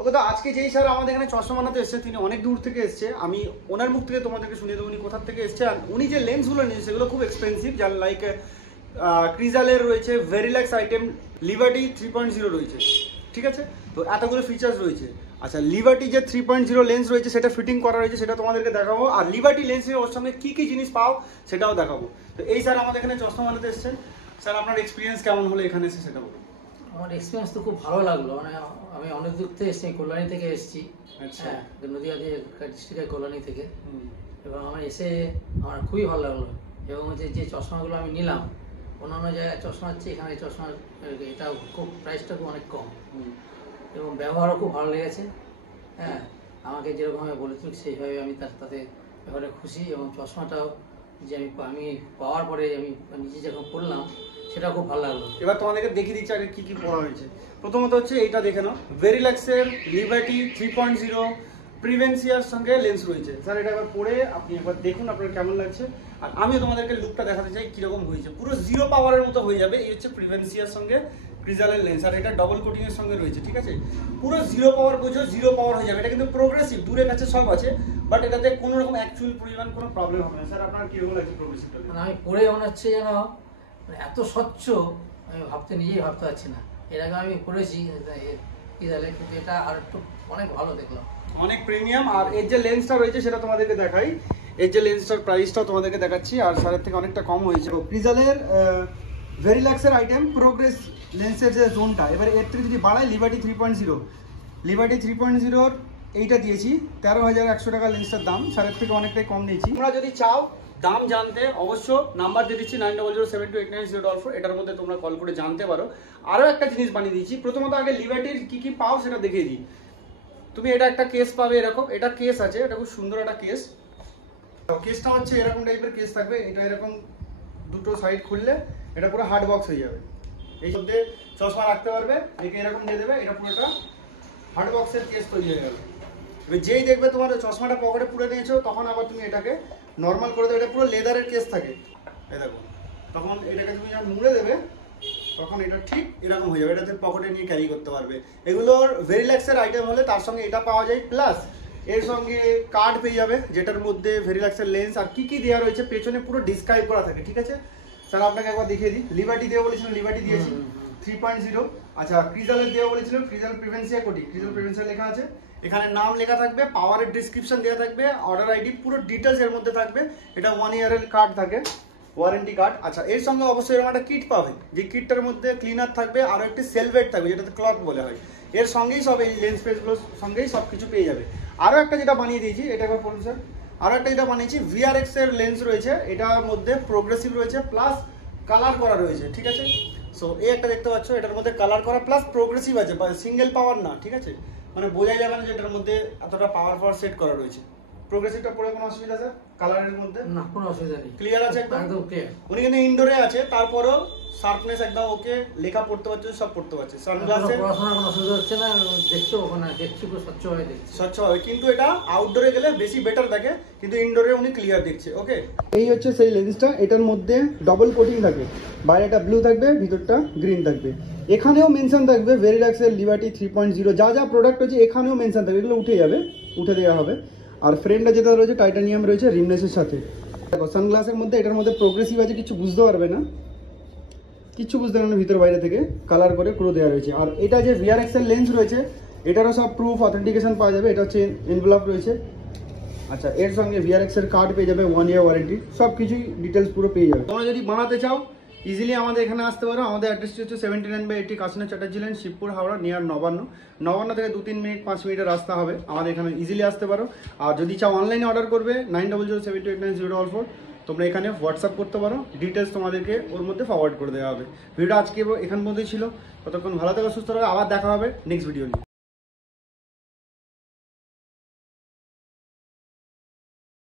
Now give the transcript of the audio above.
ওকে, তো আজকে যেই স্যার আমাদের এখানে চশমা বানাতে এসছে, তিনি অনেক দূর থেকে এসছে। আমি ওনার মুখ থেকে তোমাদেরকে শুনিয়ে দেবো উনি কোথা থেকে এসছে। আর উনি যে লেন্সগুলো নিয়েছে সেগুলো খুব এক্সপেন্সিভ, যার লাইক ক্রিজালের রয়েছে, ভেরিল্যাক্স আইটেম, লিবার্টি 3.0 রয়েছে, ঠিক আছে। তো এতগুলো ফিচার্স রয়েছে। আচ্ছা, লিবার্টি যে 3.0 লেন্স রয়েছে সেটা ফিটিং করা রয়েছে, সেটা তোমাদেরকে দেখাবো। আর লিবার্টি লেন্সের ওর সঙ্গে কী কী জিনিস পাও সেটাও দেখাবো। তো এই স্যার আমাদের এখানে চশমা বানাতে এসছেন। স্যার, আপনার এক্সপিরিয়েন্স কেমন হলো এখানে এসে সেটা বলুন। আমার এক্সপিরিয়েন্স তো খুব ভালো লাগলো। মানে আমি অনেক দূর থেকে এসেছি, কল্যাণী থেকে এসেছি। আচ্ছা, হ্যাঁ, নদীয়া ডিস্ট্রিক্টের কল্যাণী থেকে। এবং আমার এসে আমার খুবই ভালো লাগলো। এবং যে চশমাগুলো আমি নিলাম, অন্যান্য জায়গায় চশমা হচ্ছে, এখানে চশমার এটা খুব প্রাইসটা খুব অনেক কম এবং ব্যবহারও খুব ভালো লেগেছে। হ্যাঁ, আমাকে যেরকমভাবে বলেছিল সেইভাবে আমি তাতে ব্যাপারে খুশি। এবং চশমাটাও যে আমি পাওয়ার পরে আমি নিজে যখন পড়লাম সেটা খুব ভালো লাগলো। এবার তোমাদেরকে দেখিয়ে দিচ্ছি আগে কী কী পড়া হয়েছে। প্রথমত হচ্ছে এইটা দেখে নাও, ভেরিল্যাক্সের লিবার্টি 3.0 প্রিভেন্সিয়ার সঙ্গে লেন্স রয়েছে। স্যার, এটা একবার পরে আপনি একবার দেখুন আপনার কেমন লাগছে। আর আমিও তোমাদেরকে লুকটা দেখাতে চাই কীরকম হয়েছে। পুরো জিরো পাওয়ারের মতো হয়ে যাবে। এই হচ্ছে প্রিভেন্সিয়ার সঙ্গে ক্রিজালের লেন্স, আর এটা ডবল কোটিংয়ের সঙ্গে রয়েছে, ঠিক আছে। পুরো জিরো পাওয়ার বোঝো, জিরো পাওয়ার হয়ে যাবে। এটা কিন্তু প্রোগ্রেসিভ, দূরে কাছে সব আছে, বাট এটাতে কোনো রকম অ্যাকচুয়াল পরিমাণ কোনো প্রবলেম হবে না। স্যার, আপনার কীরকম লাগছে প্রোগ্রেসিভটা? মানে আমি পড়ে মনে হচ্ছে যেন এত স্বচ্ছ, আমি নিজেই ভাবতে পারছি না। এর আগে আমি পড়েছি ক্রিজালে, কিন্তু এটা আর একটু অনেক ভালো দেখলাম, অনেক প্রিমিয়াম। আর এর যে লেন্সটা রয়েছে সেটা তোমাদেরকে দেখাই। এর যে লেন্সটার প্রাইসটাও তোমাদেরকে দেখাচ্ছি, আর স্যারের থেকে অনেকটা কম হয়েছে। ক্রিজালের ভেরিল্যাক্সের আইটেম প্রোগ্রেস লেন্সের যে জোনটা, এবার এর থেকে যদি বাড়ায় লিবার্টি 3.0, লিবার্টি 3.0 এইটা দিয়েছি 13,100 টাকা লেন্সটার দাম, স্যারের থেকে অনেকটাই কম নিয়েছি। তোমরা যদি চাও দাম জানতে, অবশ্য নাম্বার দিয়ে দিচ্ছি 9007289044, এটার মধ্যে তোমরা কল করে জানতে পারো। আরও একটা জিনিস বানিয়ে দিচ্ছি। প্রথমত আগে লিবার্টির কী কী পাও সেটা দেখিয়ে দিই। তুমি এটা একটা কেস পাবে এরকম, এটা কেস আছে, এটা খুব সুন্দর একটা কেস। কেসটা হচ্ছে এরকম টাইপের কেস থাকবে, এটা এরকম দুটো সাইড খুললে এটা পুরো হার্ড বক্স হয়ে যাবে। এই মধ্যে চশমা রাখতে পারবে, একে এরকম দিয়ে দেবে, এটা পুরোটা হার্ড বক্সের কেস তৈরি হয়ে গেল। এবার যেই দেখবে তোমার চশমাটা পকেটে পুরে নিয়েছো, তখন আবার তুমি এটাকে নর্মাল করে দেবে। এটা পুরো লেদারের কেস থাকে, এই দেখো। তখন এটাকে তুমি যখন মুড়ে দেবে তখন এটা ঠিক এরকম হয়ে যাবে, এটাতে পকেটে নিয়ে ক্যারি করতে পারবে। এগুলোর ভেরিল্যাক্সের আইটেম হলে তার সঙ্গে এটা পাওয়া যায়, প্লাস এর সঙ্গে কার্ড পেয়ে যাবে, যেটার মধ্যে ভেরিল্যাক্সের লেন্স আর কি কি দেওয়া রয়েছে পেছনে পুরো ডিসক্রাইব করা থাকে, ঠিক আছে। স্যার, আপনাকে একবার দেখিয়ে দিই। লিবার্টি দেওয়া বলেছিলাম, লিবার্টি দিয়েছি 3.0। আচ্ছা, ক্রিজালের দেওয়া বলেছিলাম, ক্রিজাল প্রিভেন্সিয়া কোটি, ক্রিজাল প্রিভেন্সিয়া লেখা আছে। এখানে নাম লেখা থাকবে, পাওয়ারের ডিসক্রিপশন দেওয়া থাকবে, অর্ডার আইডি, পুরো ডিটেলস এর মধ্যে থাকবে। এটা 1 ইয়ারের কার্ড থাকে, ওয়ারেন্টি কার্ড। আচ্ছা, এর সঙ্গে অবশ্যই এরকম একটা কিট পাবে, যে কিটটার মধ্যে ক্লিনার থাকবে, আরও একটি সেলভেট থাকবে, যেটাতে ক্লথ বলে হয়। এর সঙ্গেই সব এই লেন্স পেজগুলোর সঙ্গেই সব কিছু পেয়ে যাবে। আরও একটা যেটা বানিয়ে দিয়েছি, এটা একবার বলুন স্যার। আরও একটা যেটা বানিয়েছি, VRX এর লেন্স রয়েছে, এটার মধ্যে প্রোগ্রেসিভ রয়েছে, প্লাস কালার করা রয়েছে, ঠিক আছে। সো এই একটা দেখতে পাচ্ছ, এটার মধ্যে কালার করা প্লাস প্রোগ্রেসিভ আছে, সিঙ্গেল পাওয়ার না, ঠিক আছে। মানে বোঝাই যাবে না যে এটার মধ্যে এতটা পাওয়ার সেট করা রয়েছে। প্রোগ্রেসিভটা পড়ে কোনো অসুবিধা স্যার? কালারের মধ্যে না, কোনো অসুবিধা নেই, ক্লিয়ার আছে একদম ক্লিয়ার। উনি কিন্তু ইনডোরে আছে, তারপরও শার্পনেস একদম ওকে, লেখা পড়তে পারছে, সব পড়তে পারছে। সানগ্লাসে পড়াশোনার কোনো অসুবিধা হচ্ছে না, দেখছো ওখানে, দেখছি পুরো স্বচ্ছভাবে দেখছি, স্বচ্ছভাবে। কিন্তু এটা আউটডোরে গেলে বেশি বেটার দেখে, কিন্তু ইনডোরে উনি ক্লিয়ার দেখছে। ওকে, এই হচ্ছে সেই লেন্সটা। এটার মধ্যে ডবল কোটিং থাকে, বাইরেটা ব্লু থাকবে, ভিতরটা গ্রিন থাকবে। এখানেও মেনশন থাকবে ভেরিল্যাক্সের লিবার্টি 3.0, যা যা প্রোডাক্ট হচ্ছে এখানেও মেনশন থাকবে, এগুলো উঠে যাবে, উঠে দেওয়া হবে। আর ফ্রেমটা যেটা রয়েছে টাইটানিয়াম রয়েছে রিমনেসের সাথে। দেখো, সানগ্লাসের মধ্যে এটার মধ্যে প্রোগ্রেসিভ আছে, কিছু বুঝতে পারবে না, কিচ্ছু বুঝতে পারবে না, ভিতর বাইরে থেকে কালার করে পুরো দেওয়া রয়েছে। আর এটা যে VRX এর লেন্স রয়েছে, এটারও সব প্রুফ অথেন্টিকেশন পাওয়া যাবে। এটা হচ্ছে এনভেলপ রয়েছে। আচ্ছা, এর সঙ্গে VRX এর কার্ড পেয়ে যাবে, 1 ইয়ার ওয়ারেন্টি, সব কিছুই ডিটেলস পুরো পেয়ে যাবে। তোমরা যদি বানাতে চাও ইজিলি আমাদের এখানে আসতে পারো। আমাদের অ্যাড্রেসটি হচ্ছে 79/80 কাশিনাথ চ্যাটার্জি লেন, শিবপুর, হাওড়া, নিয়ার নবান্ন। নবান্ন থেকে 2-3 মিনিট 5 মিনিটের রাস্তা হবে, আমাদের এখানে ইজিলি আসতে পারো। আর যদি চাও অনলাইনে অর্ডার করবে 9007289044, তোমরা এখানে হোয়াটসঅ্যাপ করতে পারো, ডিটেলস তোমাদেরকে ওর মধ্যে ফরওয়ার্ড করে দেওয়া হবে। ভিডিওটা আজকে এখান পর্যন্তই ছিল। ততক্ষণ ভালো থাকো, সুস্থ থাকো, আবার দেখা হবে নেক্সট ভিডিও নিয়ে।